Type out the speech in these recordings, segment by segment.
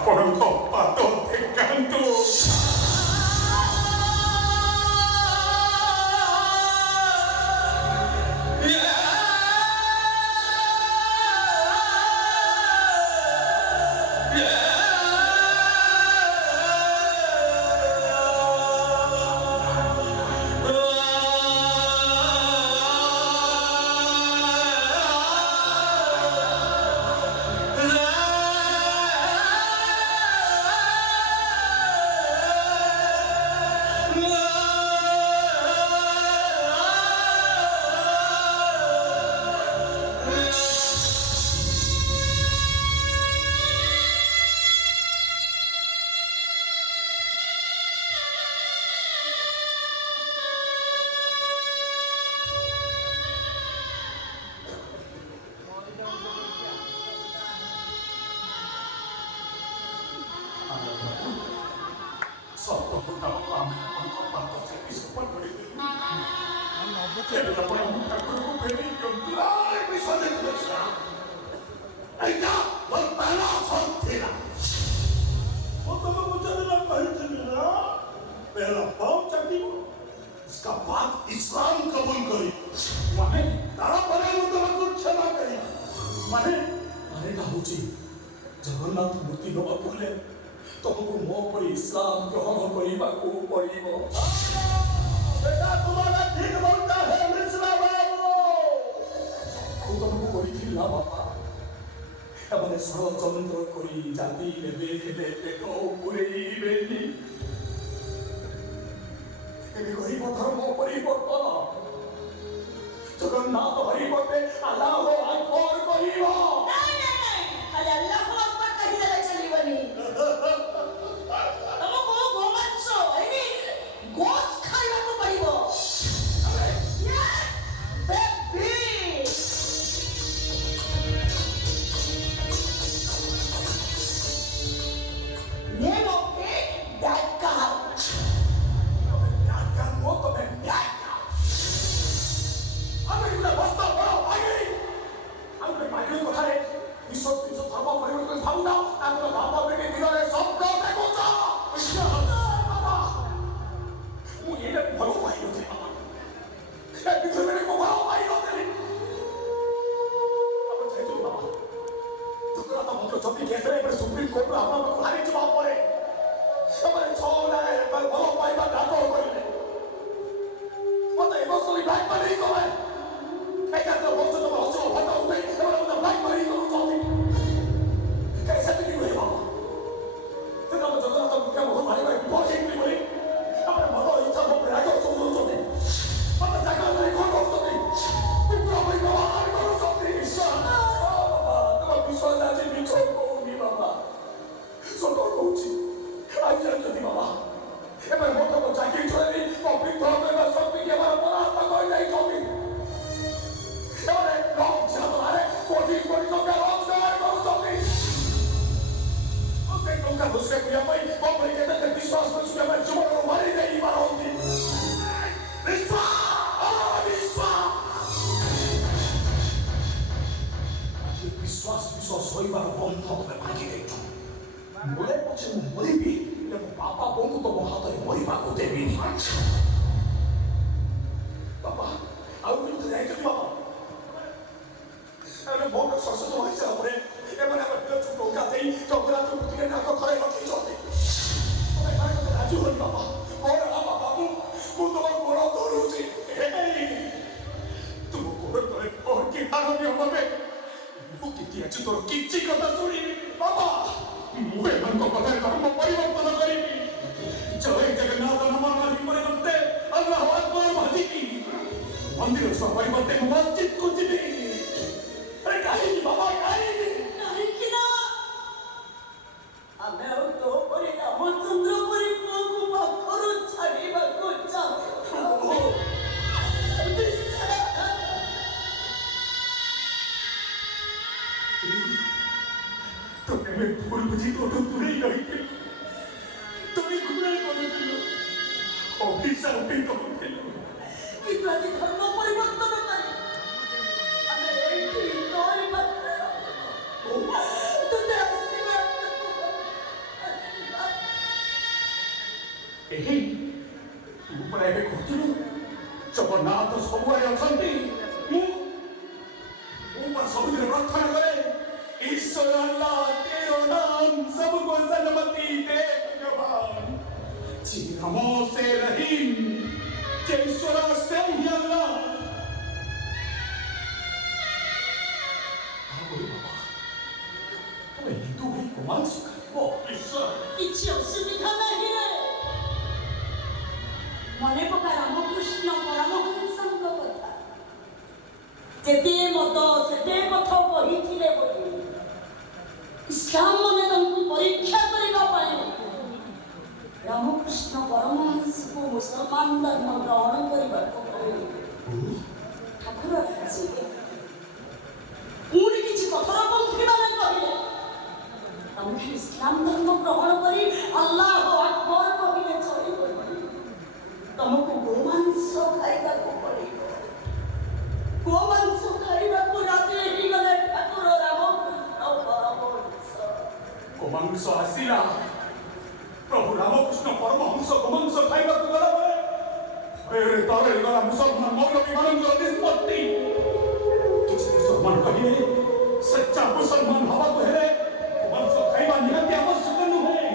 ଆପଣଙ୍କ ପାଦ ଦେଖାନ୍ତୁ। इसका बाप इस्लाम कबूल करी माने तारा परे तुमको क्षमा करी माने माने का होची जगन्नाथ मूर्ति नवा बोले तुमको मो पर इस्लाम ग्रहण करिबाको पड़िबो। बेटा तुम्हारा ठीक बोलता है मिश्रा बाबू तुमको करिथिला बाबा एबने षड़यंत्र करी जाति नेबे हेले पेट पुरेइबेनी गरीब धर्म परिवर्तन जगन्नाथ हरिपते अल्लाह अकबर कहिब खाली अल्लाह अकबर कहिला चलिबनी तमको गोमांस एनी गोस खाइबाको पड़िबो। Baby name of it that cow supreme court मंदिर परिवर्ते मस्जिद को जीवी अरे कहीं बाबा कहीं ना हमें तो परे रामचंद्र परी को पाखरु छाड़ीबाको चाहू तो मैं भूल बुझी तो दूर ही रही थी तुम्हें घुरा बोलूं ऑफिसर पे तो कि आज धर्म परिवर्तन करे हमें एक ही तोरी मत तुझे आशीर्वाद ଏହି ତୁ ପରା ଏବେ କହୁଥିଲୁ ଜଗନ୍ନାଥ ସବୁଆଡ଼େ ଅଛନ୍ତି। ମୁଁ ବା ସବୁଦିନ ପ୍ରାର୍ଥନା କରେ ईश्वर अल्लाह तेरो नाम सबको सलामती दे भगवान। जिनमो से रहीम के ईश्वर से ही अल्लाह। 아무리 봐봐. 왜 니도 왜 고만수가 있어? 이치 없습니다 나이래. মনে পকা রামকৃষ্ণ পরমহংসଙ୍କ କଥା ଯେତେ ମତ ସେତେ ପଥ କହିଥିଲେ ବୋଲି ଇସଲାମ ମାନେ ତାଙ୍କୁ ପରୀକ୍ଷା କରିବା ପାଇଁ ରାମକୃଷ୍ଣ ପରମହଂସଙ୍କୁ ମୁସଲମାନ ଧର୍ମ ଗ୍ରହଣ କରିବାକୁ କହିଲେ। ଠାକୁର ରାଜି ପୁଣି କିଛି କଠୋରପନ୍ଥୀ ମାନେ କହିଲେ ତମେ ଇସଲାମ ଧର୍ମ ଗ୍ରହଣ କରି ଆଲ୍ଲାହ ଆକବର କହିଲେ ଚଳିବ। ତମକୁ ଗୋମାଂସ ଖାଇବାକୁ ପଡ଼ିବ। ଗୋମାଂସ ଖାଇବାକୁ ରାଜି ହେଇଗଲେ ଠାକୁର ରାମକୃଷ୍ଣ ପରମହଂସ। ଗୋମାଂସ ଆସିଲା। ପ୍ରଭୁ ରାମକୃଷ୍ଣ ପରମହଂସ ଗୋମାଂସ ଖାଇବାକୁ ଗଲାବେଳେ ଭୟରେ ତଳେ ଗଲା ମୁସଲମାନ ମୌଲବୀମାନଙ୍କର ନିଷ୍ପତ୍ତି। କିଛି ମୁସଲମାନ କହିଲେ ସଚ୍ଚା ମୁସଲମାନ ହବାକୁ ହେଲେ ଗୋମାଂସ ଖାଇବା ନିହାତି ଆବଶ୍ୟକ ନୁହେଁ।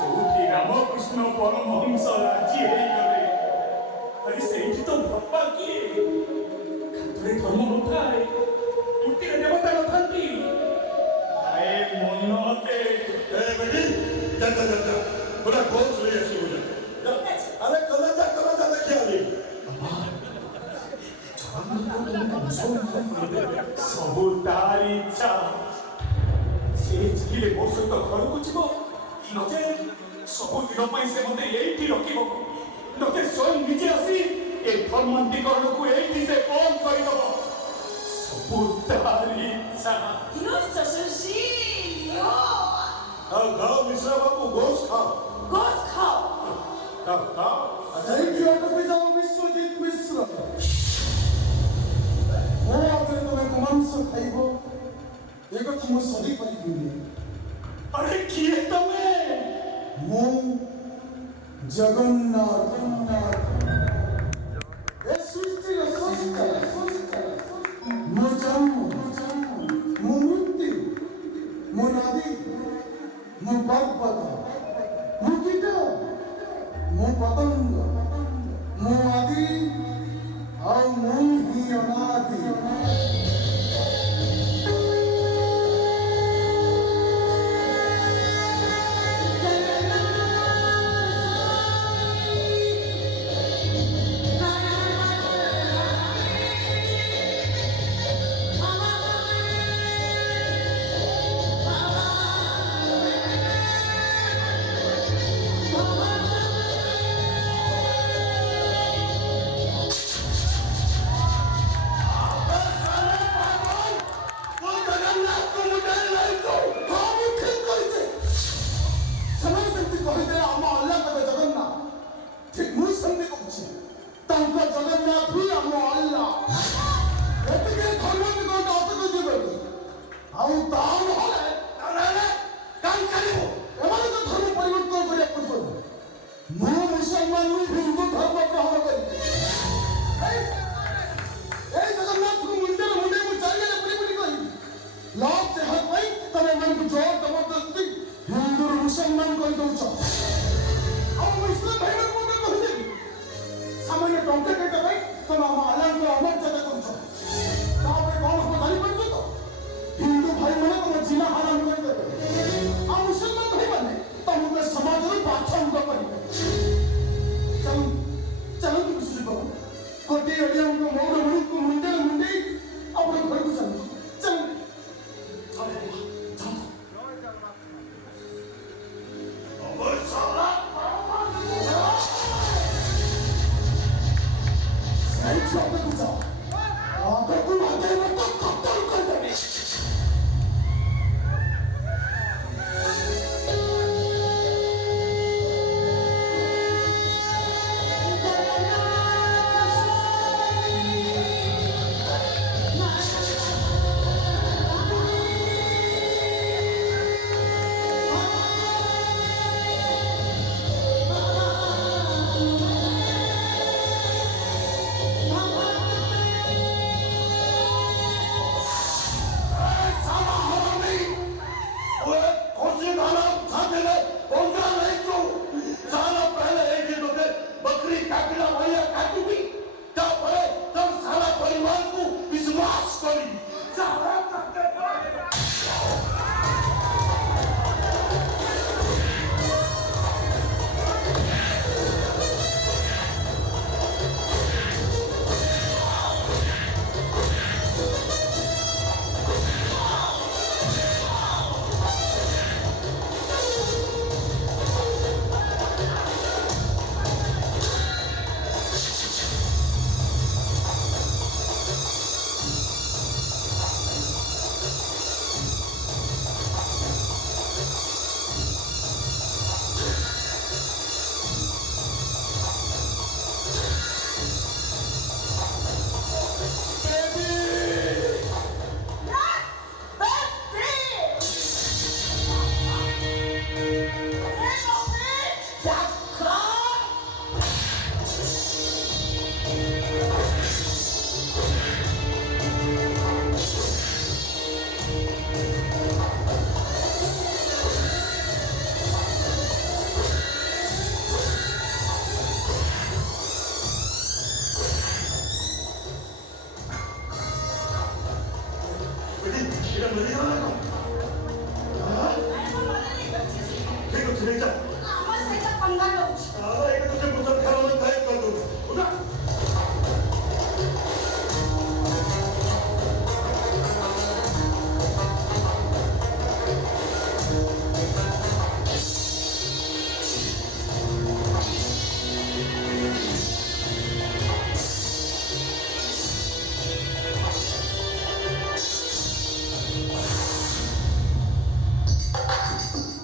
ଯୋଉଠି ରାମକୃଷ୍ଣ ପରମହଂସ ରାଜି ହେଇଗଲେ ଆରେ ସେଇଠି ତ ଭଗବାନ କିଏ? ଖାତରେ ଧର୍ମ ନଥାଏ, ମୂର୍ତ୍ତିରେ ଦେବତା ନଥାନ୍ତି। ଆରେ ମନତେ जा थोड़ा गोश्त ले ऐसे हो जा। अरे कलेजा देखिए अभी ସବୁ ତାରି ଇଚ୍ଛା। ସେ ଚାହିଁଲେ ମୋ ସହିତ ଘରକୁ ଯିବ, ନଚେତ୍ ସବୁଦିନ ପାଇଁ ସେ ମୋତେ ଏଇଠି ରଖିବ, ନଚେତ୍ ସ୍ୱୟଂ ନିଜେ ଆସି ଏ ଧର୍ମାନ୍ତୀକରଣକୁ ଏଇଠି ସେ ବନ୍ଦ କରିଦବ। ସବୁ ତାରି ଇଚ୍ଛା। Nossa, Serginho! खाओ मिश्रा बाबू गोश्त खाओ। Gosto, Cal! खाओ Thank you, Biswajit Mishra. ମୋ ଆଗରେ ତମେ ଗୋମାଂସ ଖାଇବ ଏ କଥା ମୁଁ ସହି ପାରିବିନି। ଆରେ କିଏ ତମେ? ମୁଁ ଜଗନ୍ନାଥ ଏ ସୃଷ୍ଟିର ସ୍ରଷ୍ଟା। ମୋ ଜନ୍ମ, ମୋ ମୃତ୍ୟୁ, ମୋ ନାଦି, ମୋ ପର୍ବତ, ମୋ କୀଟ, ମୋ ପତଙ୍ଗ, ମୋ ଆଦି ଆଉ ମୁଁ ହିଁ ଅନାଦି। मुसलमान कर दौच सामान्य टंका तुम आम अल्लाह अमर जगह